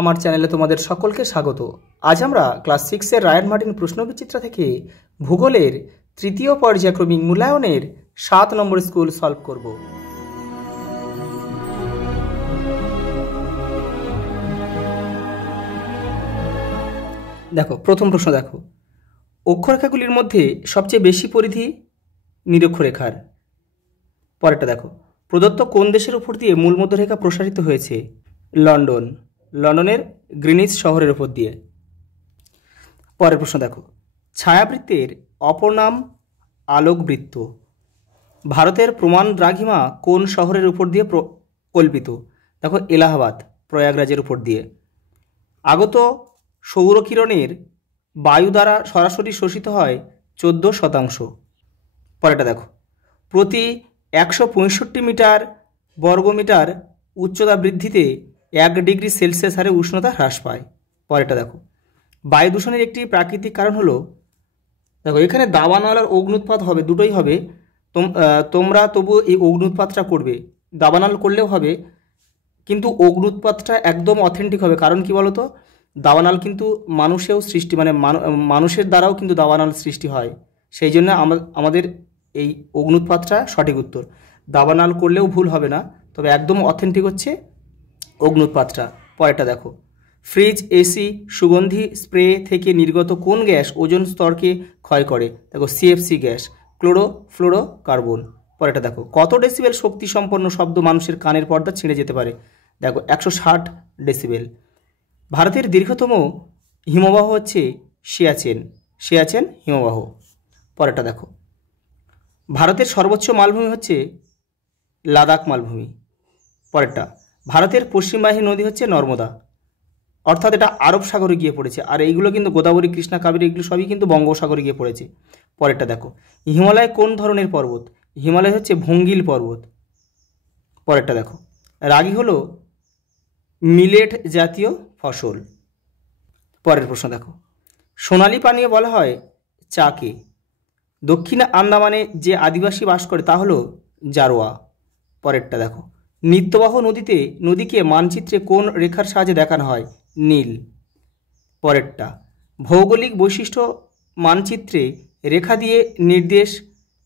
আমার চ্যানেলে তোমাদের সকলকে স্বাগত। আজ আমরা ক্লাস 6 এর রায়ান মার্টিন প্রশ্নবিচিত্রা থেকে ভূগোলের তৃতীয় পর্যায়ক্রমিক মূল্যায়নের 7 নম্বর স্কুল সলভ করব। দেখো প্রথম প্রশ্ন, দেখো অক্ষরেখাগুলির মধ্যে সবচেয়ে বেশি পরিধি নিরক্ষরেখার। পরেরটা দেখো, প্রদত্ত কোন দেশের উপর দিয়ে মূল মধ্যরেখা প্রসারিত হয়েছে? লন্ডন, লন্ডনের গ্রিনিচ শহরের উপর দিয়ে। পরের প্রশ্ন দেখো, ছায়াবৃত্তের অপর নাম আলোকবৃত্ত। ভারতের প্রমাণ দ্রাঘিমা কোন শহরের উপর দিয়ে কল্পিত? দেখো এলাহাবাদ, প্রয়াগরাজের উপর দিয়ে। আগত সৌরকিরণের বায়ু দ্বারা সরাসরি শোষিত হয় 14%। পরেরটা দেখো, প্রতি 165 মিটার বর্গমিটার উচ্চতা বৃদ্ধিতে 1 ডিগ্রি সেলসিয়াস হারে উষ্ণতা হ্রাস পায়। পরেরটা দেখো, বায়ু দূষণের একটি প্রাকৃতিক কারণ হলো, দেখো এখানে দাবানল আর অগ্নুৎপাত হবে, দুটোই হবে। তোমরা তবু এই অগ্নুৎপাতটা করবে, দাবানল করলেও হবে, কিন্তু অগ্নুৎপাতটা একদম অথেন্টিক হবে। কারণ কি বলতো, দাবানল কিন্তু মানুষেও সৃষ্টি, মানে মানুষের দ্বারাও কিন্তু দাবানল সৃষ্টি হয়। সেই জন্য আমাদের এই অগ্নুৎপাতটা সঠিক উত্তর। দাবানল করলেও ভুল হবে না, তবে একদম অথেন্টিক হচ্ছে অগ্নুৎপাতটা। পরেরটা দেখো, ফ্রিজ, এসি, সুগন্ধি স্প্রে থেকে নির্গত কোন গ্যাস ওজোন স্তরকে ক্ষয় করে? দেখো সিএফসি গ্যাস, ক্লোরো কার্বন। পরেরটা দেখো, কত ডেসিবেল শক্তি সম্পন্ন শব্দ মানুষের কানের পর্দা ছিঁড়ে যেতে পারে? দেখো 160 ডেসিবেল। ভারতের দীর্ঘতম হিমবাহ হচ্ছে সিয়াচেন হিমবাহ। পরেরটা দেখো, ভারতের সর্বোচ্চ মালভূমি হচ্ছে লাদাখ মালভূমি। পরেরটা, ভারতের পশ্চিমবাহী নদী হচ্ছে নর্মদা, অর্থাৎ এটা আরব সাগরে গিয়ে পড়েছে। আর এইগুলো কিন্তু গোদাবরী, কৃষ্ণা, কাবেরী, এগুলো সবই কিন্তু বঙ্গোপসাগরে গিয়ে পড়েছে। পরেরটা দেখো, হিমালয় কোন ধরনের পর্বত? হিমালয় হচ্ছে ভঙ্গিল পর্বত। পরেরটা দেখো, রাগি হলো মিলেট জাতীয় ফসল। পরের প্রশ্ন দেখো, সোনালী পানীয় বলা হয় চাকে। দক্ষিণ আন্দামানে যে আদিবাসী বাস করে তা হলো জারোয়া। পরেরটা দেখো, নিত্যবাহ নদীকে মানচিত্রে কোন রেখার সাহায্যে দেখানো হয়? নীল। পরেরটা, ভৌগোলিক বৈশিষ্ট্য মানচিত্রে রেখা দিয়ে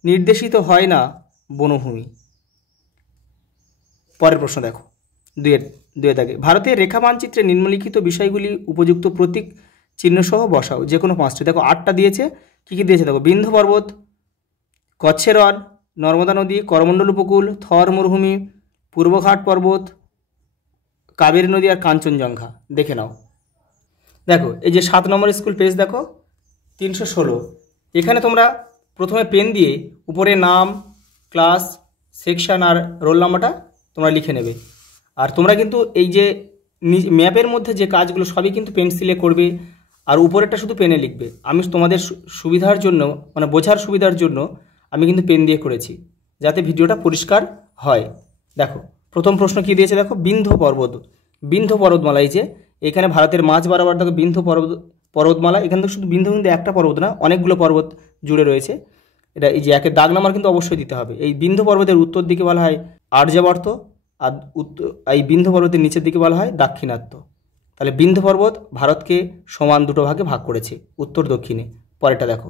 নির্দেশিত হয় না বনভূমি। পরের প্রশ্ন দেখো, দুয়ে দাগে, ভারতের রেখা মানচিত্রে নিম্নলিখিত বিষয়গুলি উপযুক্ত প্রতীক চিহ্নসহ বসাও, যে কোনো 5টি। দেখো 8টা দিয়েছে। কী কী দিয়েছে দেখো, বিন্ধ্য পর্বত, কচ্ছের হ্রদ, নর্মদা নদী, করমণ্ডল উপকূল, থর মরুভূমি, পূর্বঘাট পর্বত, কাবেরী নদী আর কাঞ্চনজঙ্ঘা। দেখে নাও। দেখো এই যে 7 নম্বর স্কুল পেজ দেখো 316। এখানে তোমরা প্রথমে পেন দিয়ে উপরে নাম, ক্লাস, সেকশন আর রোল নাম্বারটা তোমরা লিখে নেবে। আর তোমরা কিন্তু এই যে ম্যাপের মধ্যে যে কাজগুলো সবই কিন্তু পেন্সিলে করবে, আর উপরেরটা শুধু পেনে লিখবে। আমি তোমাদের সুবিধার জন্য, মানে বোঝার সুবিধার জন্য আমি কিন্তু পেন দিয়ে করেছি, যাতে ভিডিওটা পরিষ্কার হয়। দেখো প্রথম প্রশ্ন কি দিয়েছে দেখো, বিন্ধ্য পর্বতমালা। এই যে এখানে ভারতের মাঝ বরাবর দেখো বিন্ধ্য পর্বতমালা। এখানে তো শুধু বিন্ধ্য কিন্তু একটা পর্বত না, অনেকগুলো পর্বত জুড়ে রয়েছে। এটা এই যে একের দাগ নাম্বার কিন্তু অবশ্যই দিতে হবে। এই বিন্ধ্য পর্বতের উত্তর দিকে বলা হয় আর্যাবর্ত, আর এই বিন্ধ্য পর্বতের নিচের দিকে বলা হয় দাক্ষিণাত্য। তাহলে বিন্ধ্য পর্বত ভারতকে সমান দুটো ভাগে ভাগ করেছে, উত্তর দক্ষিণে। পরেরটা দেখো,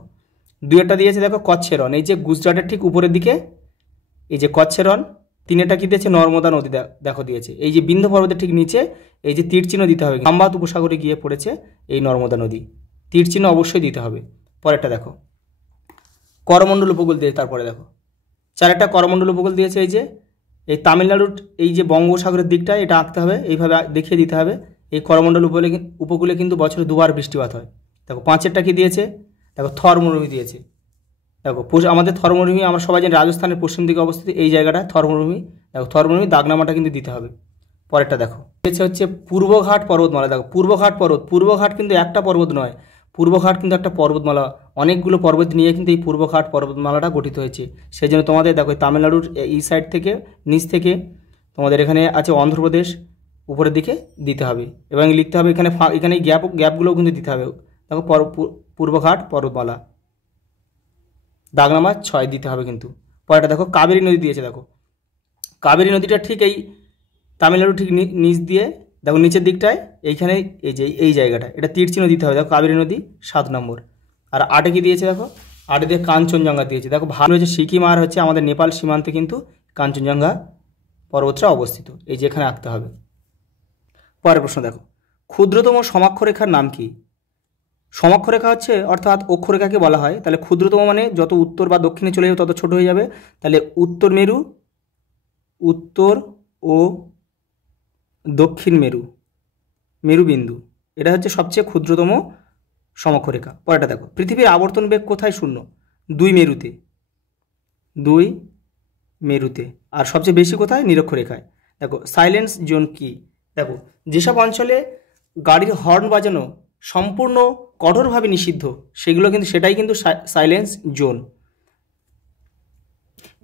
দুইটা দিয়েছে দেখো কচ্ছের রণ। এই যে গুজরাটের ঠিক উপরের দিকে এই যে কচ্ছের রণ। 3টা কি দিয়েছে, নর্মদা নদী দেখো দিয়েছে। এই যে বিন্ধ্য পর্বতের ঠিক নিচে এই যে তীর চিহ্ন দিতে হবে, খাম্বাত উপসাগরে গিয়ে পড়েছে এই নর্মদা নদী, তীর চিহ্ন অবশ্যই দিতে হবে। পরেরটা দেখো, করমণ্ডল উপকূল দিয়ে, তারপরে দেখো 4টা করমণ্ডল উপকূল দিয়েছে। এই যে এই তামিলনাড়ুর এই যে বঙ্গোপসাগরের দিকটা এটা আঁকতে হবে, এইভাবে দেখিয়ে দিতে হবে। এই করমণ্ডল উপকূলে কিন্তু বছরে 2বার বৃষ্টিপাত হয়। দেখো 5এরটা কি দিয়েছে, দেখো থর মরুভূমি দিয়েছে। দেখো আমাদের থর মরুভূমি আমরা সবাই জানি রাজস্থানের পশ্চিম দিকে অবস্থিত, এই জায়গাটা থর মরুভূমি। দেখো থর মরুভূমি দাগ নামাটা কিন্তু দিতে হবে। পরেরটা দেখো হচ্ছে পূর্বঘাট পর্বতমালা। দেখো পূর্বঘাট কিন্তু একটা পর্বত নয়, পূর্বঘাট কিন্তু একটা পর্বতমালা, অনেকগুলো পর্বত নিয়ে কিন্তু এই পূর্বঘাট পর্বতমালাটা গঠিত হয়েছে। সেই জন্য তোমাদের দেখো তামিলনাড়ুর এই সাইড থেকে নিচ থেকে তোমাদের এখানে আছে অন্ধ্রপ্রদেশ, উপরের দিকে দিতে হবে এবং লিখতে হবে এখানে গ্যাপগুলোও কিন্তু দিতে হবে। দেখো পূর্বঘাট পর্বতমালা, দাগ নাম্বার 6 দিতে হবে কিন্তু। পরেরটা দেখো কাবেরী নদী দিয়েছে। দেখো কাবেরী নদীটা ঠিক এই তামিলনাড়ু ঠিক নিচ দিয়ে দেখো নিচের দিকটায় এইখানে এই যে এই জায়গাটা, এটা তীর চিহ্ন দিতে হবে। দেখো কাবেরী নদী 7 নম্বর। আর 8-এ কি দিয়েছে দেখো, 8-এ দিয়ে কাঞ্চনজঙ্ঘা দিয়েছে। দেখো ভালো হচ্ছে সিকিম আর হচ্ছে আমাদের নেপাল সীমান্তে কিন্তু কাঞ্চনজঙ্ঘা পর্বতটা অবস্থিত, এই যে এখানে আঁকতে হবে। পরের প্রশ্ন দেখো, ক্ষুদ্রতম সমাক্ষরেখার নাম কি? সমাক্ষরেখা হচ্ছে অর্থাৎ অক্ষরেখাকে বলা হয়। তাহলে ক্ষুদ্রতম মানে যত উত্তর বা দক্ষিণে চলে যাবে তত ছোট হয়ে যাবে। তাহলে উত্তর মেরু, উত্তর ও দক্ষিণ মেরু, মেরুবিন্দু, এটা হচ্ছে সবচেয়ে ক্ষুদ্রতম সমক্ষরেখা। পরেরটা দেখো, পৃথিবীর আবর্তন বেগ কোথায় শূন্য? 2 মেরুতে, 2 মেরুতে। আর সবচেয়ে বেশি কোথায়? নিরক্ষরেখায়। দেখো সাইলেন্স জোন কি? দেখো যেসব অঞ্চলে গাড়ির হর্ন বাজানো সম্পূর্ণ কঠোরভাবে নিষিদ্ধ সেগুলো কিন্তু সেটাই কিন্তু সাইলেন্স জোন।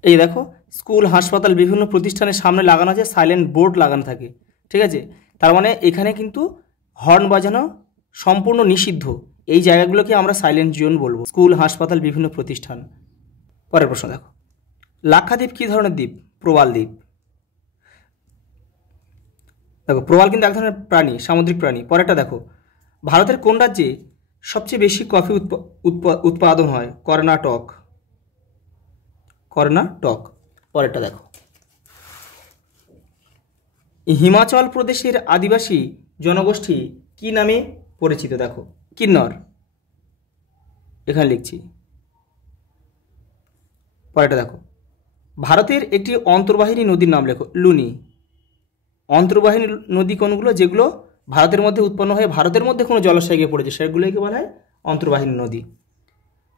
এই দেখো স্কুল, হাসপাতাল, বিভিন্ন প্রতিষ্ঠানের সামনে লাগানো আছে সাইলেন্ট বোর্ড লাগানো থাকে, ঠিক আছে? তার মানে এখানে কিন্তু হর্ন বাজানো সম্পূর্ণ নিষিদ্ধ, এই জায়গাগুলোকে আমরা সাইলেন্ট জোন বলবো, স্কুল, হাসপাতাল, বিভিন্ন প্রতিষ্ঠান। পরের প্রশ্ন দেখো, লাক্ষাদ্বীপ কী ধরনের দ্বীপ? প্রবাল দ্বীপ। দেখো প্রবাল কিন্তু এক ধরনের প্রাণী, সামুদ্রিক প্রাণী। পরেরটা দেখো, ভারতের কোন রাজ্যে সবচেয়ে বেশি কফি উৎপাদন হয়? কর্ণাটক, কর্ণাটক। পরেরটা দেখো, হিমাচল প্রদেশের আদিবাসী জনগোষ্ঠী কি নামে পরিচিত? দেখো কিন্নর, এখানে লিখছি। পরেরটা দেখো, ভারতের একটি অন্তর্বাহিনী নদীর নাম লেখো। লুনি। অন্তর্বাহিনী নদী কোনগুলো? যেগুলো ভারতের মধ্যে উৎপন্ন হয়ে ভারতের মধ্যে কোনো জলাশয়ে গিয়ে পড়েছে সেগুলোকে বলা হয় অন্তর্বাহিনী নদী।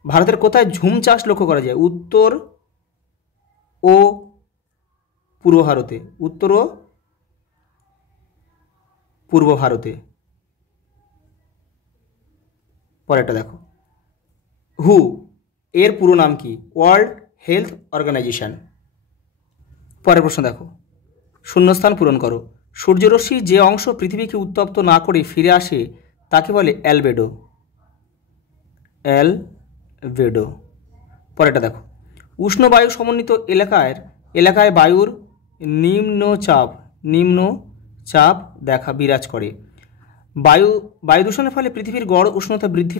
ভারতের কোথায় ঝুম চাষ লক্ষ্য করা যায়? উত্তর ও পূর্ব ভারতে, উত্তর ও পূর্ব ভারতে। পরেরটা দেখো, হু এর পুরো নাম কি? World health organization. পরের প্রশ্ন দেখো, শূন্যস্থান পূরণ করো। সূর্যরশ্মির যে অংশ পৃথিবীকে উত্তপ্ত না করে ফিরে আসে তাকে বলে অ্যালবেডো, অ্যালবেডো। পরেরটা দেখো, উষ্ণ বায়ু সমন্বিত এলাকায় বায়ুর নিম্নচাপ বিরাজ করে। বায়ু দূষণের ফলে পৃথিবীর গড় উষ্ণতা বৃদ্ধি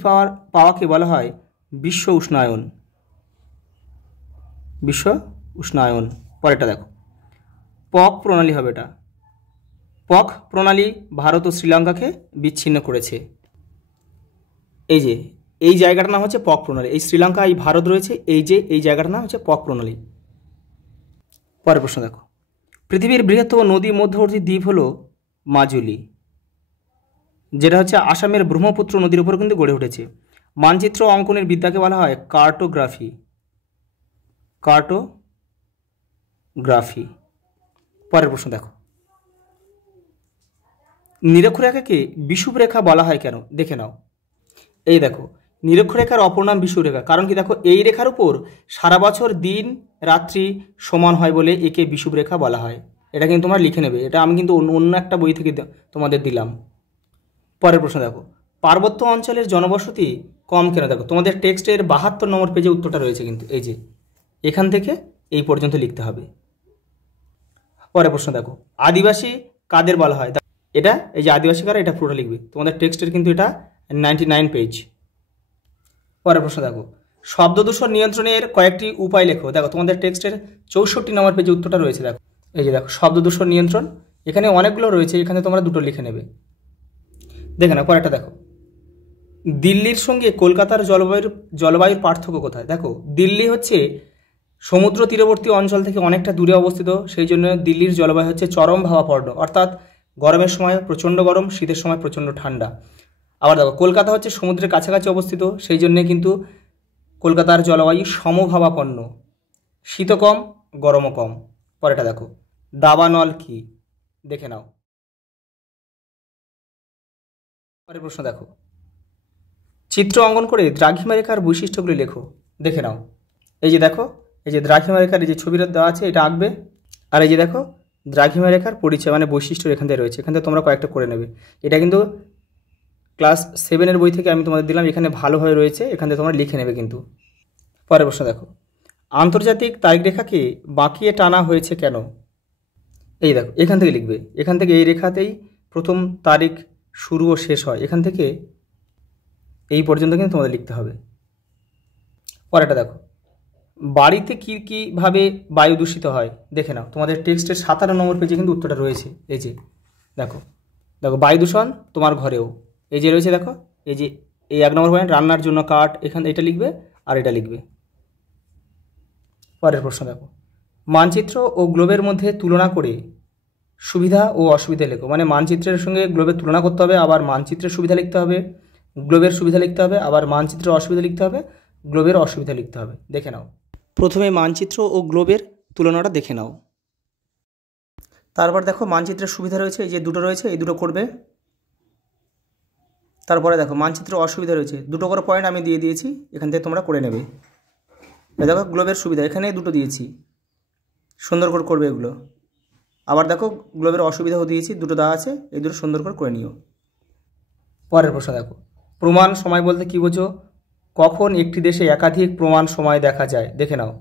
পাওয়াকে বলা হয় বিশ্ব উষ্ণায়ন। পরেরটা দেখো, পক প্রণালী হবে এটা। পক প্রণালী ভারত ও শ্রীলঙ্কাকে বিচ্ছিন্ন করেছে। এই যে এই জায়গাটার নাম হচ্ছে পক প্রণালী। এই শ্রীলঙ্কা, এই ভারত রয়েছে, এই জায়গাটার নাম হচ্ছে পক প্রণালী। পরের প্রশ্ন দেখো, পৃথিবীর বৃহত্তম নদী মধ্যবর্তী দ্বীপ হলো মাজুলি, যেটা হচ্ছে আসামের ব্রহ্মপুত্র নদীর উপর কিন্তু গড়ে উঠেছে। মানচিত্র অঙ্কনের বিদ্যাকে বলা হয় কার্টোগ্রাফি। পরের প্রশ্ন দেখো, নিরক্ষরেখাকে বিষুবরেখা বলা হয় কেন? দেখে নাও। এই দেখো নিরক্ষরেখার অপর নাম বিষুবরেখা। কারণ কি? দেখো এই রেখার উপর সারা বছর দিন রাত্রি সমান হয় বলে একে বিষুবরেখা বলা হয়। এটা কিন্তু তোমরা লিখে নেবে, এটা আমি কিন্তু অন্য একটা বই থেকে তোমাদের দিলাম। পরের প্রশ্ন দেখো, পার্বত্য অঞ্চলের জনবসতি কম কেন? দেখো তোমাদের টেক্সটের 72 নম্বর পেজে উত্তরটা রয়েছে কিন্তু, এই যে এখান থেকে এই পর্যন্ত লিখতে হবে। পরের প্রশ্ন দেখো, আদিবাসী কাদের বলা হয়? এটা এই যে আদিবাসী কারা, এটা পুরোটা লিখবে। তোমাদের টেক্সটের কিন্তু এটা 99 পেজ। পরের প্রশ্ন দেখো, শব্দ দূষণ নিয়ন্ত্রণের কয়েকটি উপায় লেখো। দেখো তোমাদের টেক্সটের 64 নম্বর পেজে উত্তরটা রয়েছে। দেখো এই যে দেখো শব্দ দূষণ নিয়ন্ত্রণ, এখানে অনেকগুলো রয়েছে, এখানে তোমরা দুটো লিখে নেবে। দেখে না। পরেরটা দেখো, দিল্লির সঙ্গে কলকাতার জলবায়ুর পার্থক্য কোথায়? দেখো দিল্লি হচ্ছে সমুদ্র তীরবর্তী অঞ্চল থেকে অনেকটা দূরে অবস্থিত, সেই জন্য দিল্লির জলবায়ু হচ্ছে চরম ভাবাপন্ন, অর্থাৎ গরমের সময় প্রচণ্ড গরম, শীতের সময় প্রচণ্ড ঠান্ডা। আবার দেখো কলকাতা হচ্ছে সমুদ্রের কাছাকাছি অবস্থিত, সেই জন্যে কিন্তু কলকাতার জলবায়ু সমভাবাপন্ন, শীতও কম গরমও কম। পরেরটা দেখো, দাবানল কি? দেখে নাও। পরের প্রশ্ন দেখো, চিত্র অঙ্কন করে দ্রাঘিমা রেখার বৈশিষ্ট্যগুলি লেখো। দেখে নাও। এই যে দেখো, এই যে দ্রাঘিমা রেখার এই যে ছবিটা দেওয়া আছে এটা আঁকবে। আর এই যে দেখো দ্রাঘিমা রেখার পরিচয় মানে বৈশিষ্ট্য এখান থেকে রয়েছে, এখান থেকে তোমরা কয়েকটা করে নেবে। এটা কিন্তু ক্লাস 7-এর বই থেকে আমি তোমাদের দিলাম, এখানে ভালোভাবে রয়েছে, এখান থেকে তোমরা লিখে নেবে কিন্তু। পরের প্রশ্ন দেখো, আন্তর্জাতিক তারিখ রেখাকে বাঁকিয়ে টানা হয়েছে কেন? এই দেখো এখান থেকে লিখবে, এখান থেকে এই রেখাতেই প্রথম তারিখ শুরু ও শেষ হয়, এখান থেকে এই পর্যন্ত কিন্তু তোমাদের লিখতে হবে। পরেরটা দেখো, বাড়িতে কী কীভাবে বায়ু দূষিত হয় দেখে নাও। তোমাদের টেক্সটের 57 নম্বর পেজে কিন্তু উত্তরটা রয়েছে। এই যে দেখো, দেখো বায়ু দূষণ তোমার ঘরেও এই যে রয়েছে, দেখো এই যে এই 1 নম্বর পয়েন্ট, রান্নার জন্য কাঠ, এখানে এটা লিখবে আর এটা লিখবে। পরের প্রশ্ন দেখো, মানচিত্র ও গ্লোবের মধ্যে তুলনা করে সুবিধা ও অসুবিধা লেখো। মানে মানচিত্রের সঙ্গে গ্লোবের তুলনা করতে হবে, আবার মানচিত্রের সুবিধা লিখতে হবে, গ্লোবের সুবিধা লিখতে হবে, আবার মানচিত্রের অসুবিধা লিখতে হবে, গ্লোবের অসুবিধা লিখতে হবে। দেখে নাও, প্রথমে মানচিত্র ও গ্লোবের তুলনাটা দেখে নাও। তারপর দেখো মানচিত্রের সুবিধা রয়েছে, এই যে দুটো রয়েছে, এই দুটো করবে। তারপরে দেখো মানচিত্রের অসুবিধা রয়েছে, দুটো করে পয়েন্ট আমি দিয়ে দিয়েছি, এখান থেকে তোমরা করে নেবে। দেখো গ্লোবের সুবিধা, এখানে দুটো দিয়েছি, সুন্দর করে করবে এগুলো। আবার দেখো গ্লোবের অসুবিধাও দিয়েছি, দুটো দেওয়া আছে, এই দুটো সুন্দর করে নিও। পরের প্রশ্ন দেখো, প্রমাণ সময় বলতে কী বোঝো? কখন একটি দেশে একাধিক প্রমাণ সময় দেখা যায় দেখে নাও।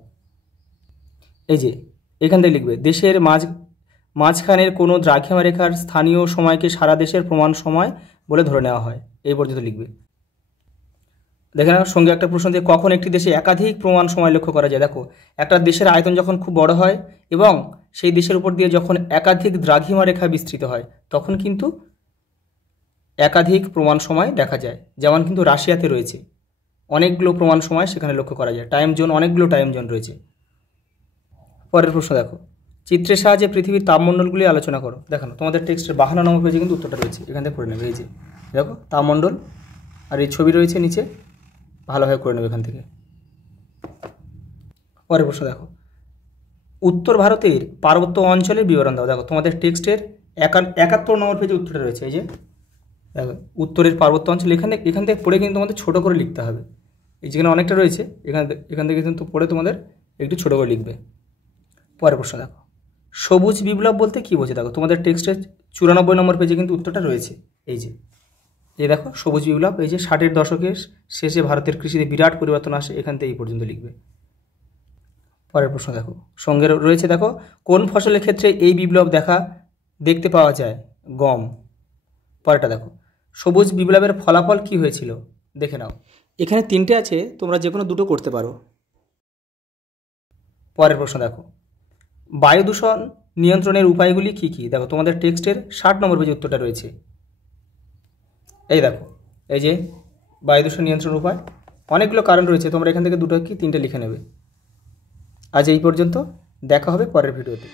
এই যে এখান থেকে লিখবে, দেশের মাঝখানের কোনো দ্রাঘিমা রেখার স্থানীয় সময়কে সারা দেশের প্রমাণ সময় বলে ধরে নেওয়া হয়, এই পর্যন্ত লিখবে। দেখে নাও সঙ্গে একটা প্রশ্ন দিয়ে, কখন একটি দেশে একাধিক প্রমাণ সময় লক্ষ্য করা যায়। দেখো একটা দেশের আয়তন যখন খুব বড় হয় এবং সেই দেশের উপর দিয়ে যখন একাধিক দ্রাঘিমা রেখা বিস্তৃত হয়, তখন কিন্তু একাধিক প্রমাণ সময় দেখা যায়। যেমন কিন্তু রাশিয়াতে রয়েছে অনেকগুলো প্রমাণ সময় সেখানে লক্ষ্য করা যায়, টাইম জোন, অনেকগুলো টাইম জোন রয়েছে। পরের প্রশ্ন দেখো, চিত্রের সাহায্যে পৃথিবীর তাপমণ্ডলগুলি আলোচনা করো। দেখানো তোমাদের টেক্সটের 52 নম্বর পেজে কিন্তু উত্তরটা রয়েছে, এখান থেকে করে নেবে। এই যে দেখো তাপমণ্ডল আর এই ছবি রয়েছে নিচে, ভালোভাবে করে নেবে এখান থেকে। পরের প্রশ্ন দেখো, উত্তর ভারতের পার্বত্য অঞ্চলের বিবরণ দাও। দেখো তোমাদের টেক্সটের 71 নম্বর পেজে উত্তরটা রয়েছে। এই যে দেখো উত্তরের পার্বত্য অঞ্চল, এখান থেকে পড়ে কিন্তু তোমাদের ছোটো করে লিখতে হবে। এই যেখানে অনেকটা রয়েছে, এখান থেকে কিন্তু পড়ে তোমাদের একটু ছোটো করে লিখবে। পরের প্রশ্ন দেখো, সবুজ বিপ্লব বলতে কী বোঝে? দেখো তোমাদের টেক্সটের 94 নম্বর পেজে কিন্তু উত্তরটা রয়েছে। এই যে দেখো সবুজ বিপ্লব, এই যে 60-এর দশকের শেষে ভারতের কৃষিতে বিরাট পরিবর্তন আসে, এখান থেকে এই পর্যন্ত লিখবে। পরের প্রশ্ন দেখো, সঙ্গে রয়েছে দেখো, কোন ফসলের ক্ষেত্রে এই বিপ্লব দেখতে পাওয়া যায়? গম। পরেরটা দেখো, সবুজ বিপ্লবের ফলাফল কি হয়েছিল দেখে নাও। এখানে 3টে আছে, তোমরা যে কোনো দুটো করতে পারো। পরের প্রশ্ন দেখো, বায়ু দূষণ নিয়ন্ত্রণের উপায়গুলি কি কি? দেখো তোমাদের টেক্সটের 60 নম্বর পেজে উত্তরটা রয়েছে। এই দেখো, এই যে বায়ু দূষণ নিয়ন্ত্রণ উপায়, অনেকগুলো কারণ রয়েছে, তোমরা এখান থেকে 2 কি 3টে লিখে নেবে। আজ এই পর্যন্ত, দেখা হবে পরের ভিডিওতে।